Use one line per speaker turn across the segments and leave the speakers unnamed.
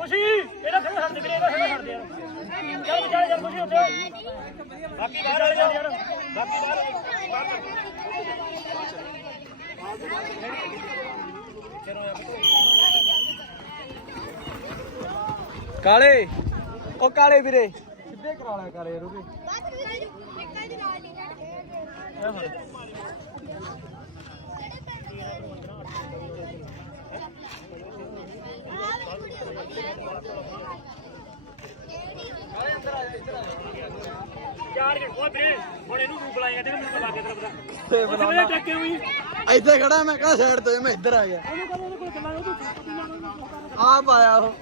ਖੁਸ਼ੀ! ਇਹਦਾ ਖੜਾ ਹੱਥ ਵੀਰੇ ਇਹਦਾ ਖੜਾ ਹੱਥ ਯਾਰ ਚੱਲ ਚੱਲ ਚੱਲ ਖੁਸ਼ੀ ਉੱਥੇ ਬਾਕੀ ਬਾਹਰ ਚੱਲ ਯਾਰ ਬਾਕੀ ਬਾਹਰ
ਕਾਲੇ। ਉਹ ਕਾਲੇ ਵੀਰੇ। ਸਿੱਧੇ ਕਰਾ ਲਿਆ ਕਾਲੇ ਰੁਕੇ
ਚਾਰ ਜਣ ਉਹ ਵੀਰੇ ਹੁਣ ਇਹਨੂੰ ਤੂੰ ਬੁਲਾਏਗਾ ਤੇ ਮੈਨੂੰ ਬੁਲਾ ਕੇ ਤੇਰਾ ਪਤਾ।
ਤੇ
ਉੱਥੇ ਮੇਰੇ ਟੱਕੇ ਹੋਈ
ਇੱਥੇ ਖੜਾ ਮੈਂ ਕਹਾ ਸਾਈਡ ਤੇ ਮੈਂ ਇੱਧਰ ਆ ਗਿਆ।
ਉਹਨੂੰ ਉਹਦੇ ਕੋਲ ਕਰ
ਆਪ ਆਇਆ ਉਹ।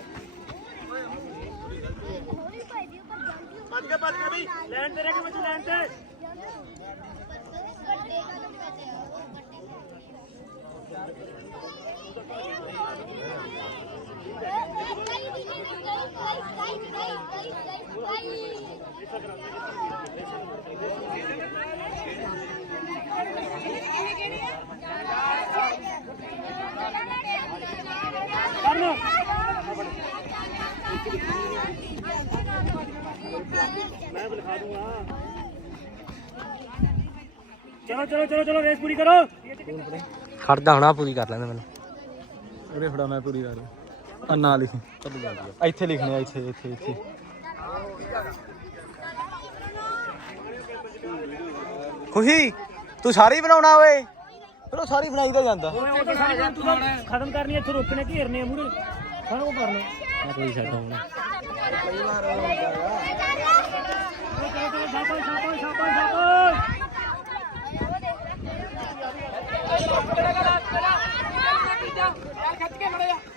ਭੱਜ ਗਿਆ ਬਈ। ਲੈਣ ਤੇ ਰਹਿ ਕੇ ਬੱਚੇ ਲੈਣ ਤੇ। ਕਰਨ ਮੈਂ ਲਿਖਾ ਦੂੰਗਾ ਚਲੋ ਚਲੋ ਚਲੋ ਚਲੋ ਰੇਸ ਪੂਰੀ ਕਰੋ
ਖੜਦਾ ਹੋਣਾ ਪੂਰੀ ਕਰ ਲੈਂਦਾ ਮੈਨੂੰ ਉਰੇ ਫੜਾ ਮੈਂ ਪੂਰੀ ਕਰ ਆ ਨਾ ਲਿਖੀ ਇੱਥੇ ਲਿਖਣੇ ਆ ਇੱਥੇ ਇੱਥੇ ਇੱਥੇ ਖੁਸ਼ੀ ਤੂੰ ਸਾਰੀ ਬਣਾਉਣਾ ਓਏ ਫਿਰ ਉਹ ਸਾਰੀ ਬਣਾਈ ਤਾਂ ਜਾਂਦਾ
ਉਹ ਤਾਂ ਸਾਰੇ ਕੰਮ ਤੂੰ ਤਾਂ ਖਤਮ ਕਰਨੀ ਇੱਥੇ ਰੋਕਣੇ ਘੇਰਨੇ ਆ ਮੂਰੇ ਸਾਰਾ ਉਹ ਕਰਨਾ
ਆ ਕੋਈ ਛੱਡ ਹੋਣਾ
ਚਲੋ ਚਲੋ ਸ਼ਾਬਾਸ਼ ਸ਼ਾਬਾਸ਼ ਸ਼ਾਬਾਸ਼ ਸ਼ਾਬਾਸ਼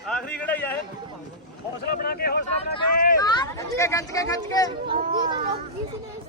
ਆਖਰੀ ਕਢਾਈ ਆ ਇਹ ਹੌਸਲਾ ਬਣਾ ਕੇ ਹੌਸਲਾ ਬਣਾ ਕੇ
ਖੱਚ ਕੇ ਖੱਚ ਕੇ ਸਮੋ ਰੁਕਣਾ ਨਹੀਂ ਚੱਲ ਚੱਲ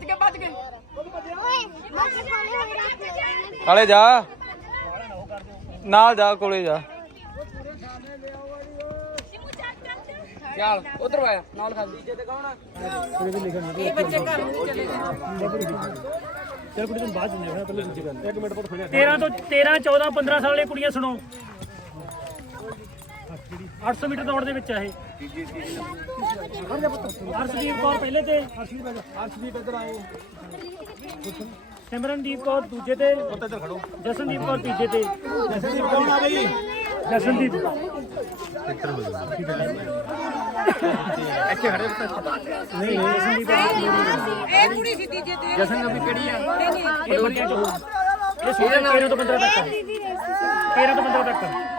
ਭੱਜ ਕੇ ਕੇ ਕਾਲੇ ਜਾ। ਨਾਲ ਜਾ ਕੋਲੇ ਜਾ। ਚੱਲ ਉਧਰ ਆਇਆ ਨਾਲ ਖਾ ਨੀਚੇ ਤੇ ਕੌਣ
ਚਲ ਕੁੜੀ ਤੈਨੂੰ ਬਾਅਦ ਦਿੰਦੇ ਹਾਂ ਪਹਿਲੇ ਦੂਜੀ ਗੱਲ ਇੱਕ ਮਿੰਟ ਪੁੱਤ ਖੋਲਿਆ 13 ਤੋਂ 13 14 15 ਸਾਲ ਵਾਲੀਆਂ ਕੁੜੀਆਂ ਸੁਣੋ। 800 ਮੀਟਰ ਦੌੜ ਦੇ ਵਿੱਚ ਆ ਇਹ। ਹਰਸ਼ਦੀਪ ਕੌਰ ਪਹਿਲੇ ਤੇ।
ਅਰਸ਼ਦੀਪ ਇੱਧਰ ਆਏ
ਸਿਮਰਨਦੀਪ ਕੌਰ ਦੂਜੇ ਤੇ। ਜਸਨਦੀਪ ਕੌਰ ਤੀਜੇ ਤੇ।
ਜਸਦੀਪ ਕੌਣ ਆ ਬਈ
ਜਸਨਦੀਪ
ਇੱਥੇ ਖੜੇ
ਨਹੀਂ ਜਸਨਦੀਪ
ਇਹ ਕੁੜੀ ਸੀ ਤੀਜੇ ਤੇ
ਜਸਨ ਨਬੀ ਕਿਹੜੀ ਆ?
ਇਹ ਬੱਚਿਆਂ ਚੋਂ ਇਹ ਸੋਹਣੇ 13 ਤੋਂ 15 ਤੱਕ 13 ਤੋਂ 15 ਤੱਕ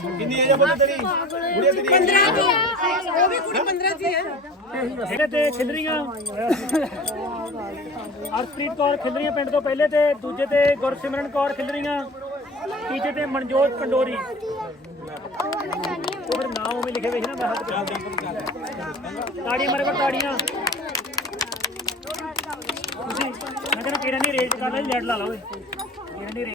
ਕਿੰਨੀ ਏਜ ਆ ਬੋਲ ਤੇਰੀ? ਗੁੜੀਆ ਤੇਰੀ
15 ਦੀ ਉਹ ਵੀ ਕੁੜੀ 15 ਦੀ ਹੈ
ਇਹਦੇ ਤੇ ਖਿਲਰੀਆਂ। ਅਰਸ਼ਪ੍ਰੀਤ ਕੌਰ ਖਿਲਰੀਆਂ ਪਿੰਡ ਤੋਂ ਪਹਿਲੇ ਤੇ ਦੂਜੇ ਤੇ ਗੁਰਸਿਮਰਨ ਕੌਰ ਖਿਲਰੀਆਂ। ਤੀਜੇ ਤੇ ਮਨਜੋਤ ਪੰਡੋਰੀ। ਉਹ ਨਾਮ ਉਵੇਂ ਲਿਖੇ ਹੋਏ ਸੀ ਨਾ ਮੈਂ ਹੱਥ ਤਾੜੀਆਂ ਮਾਰੇ ਕੋਲ ਤਾੜੀਆਂ। ਤੁਸੀਂ ਮੈਂ ਕਹਿੰਦਾ ਕਿਹੜਾ ਨਹੀਂ ਰੇਜ ਕਰ ਲੈ ਲੈਟ ਲਾ ਲਾ ਓਏ।